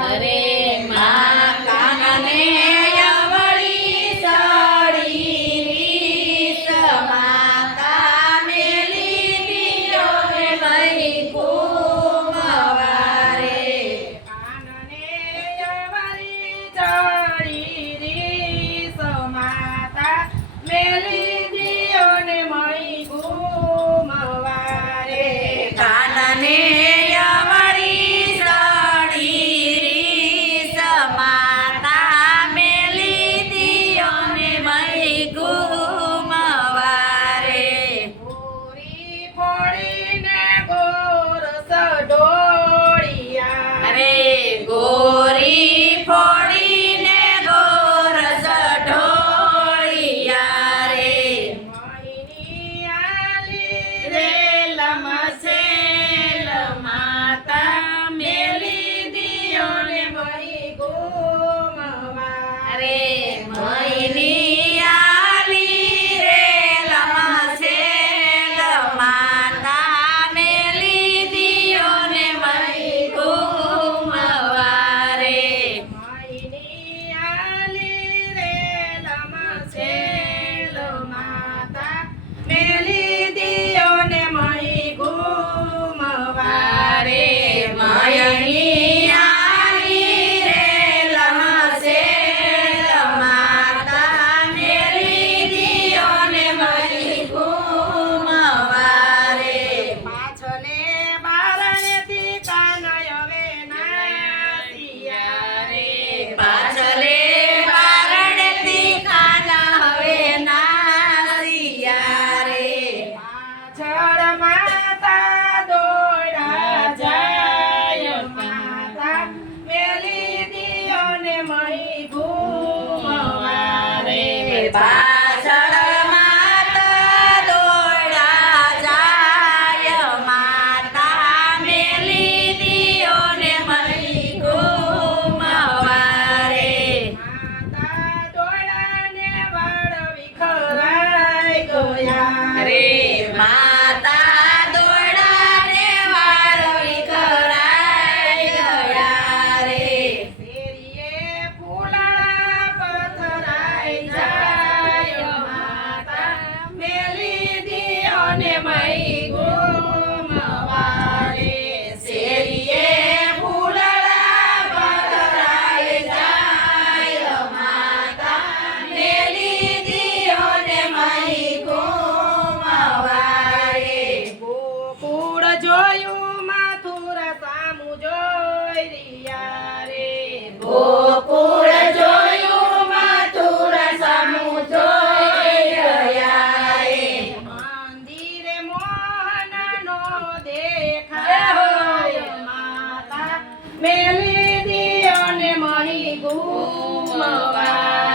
હરે માતા. દિયો ને મહી ગુમવારે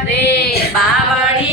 રે બાવળી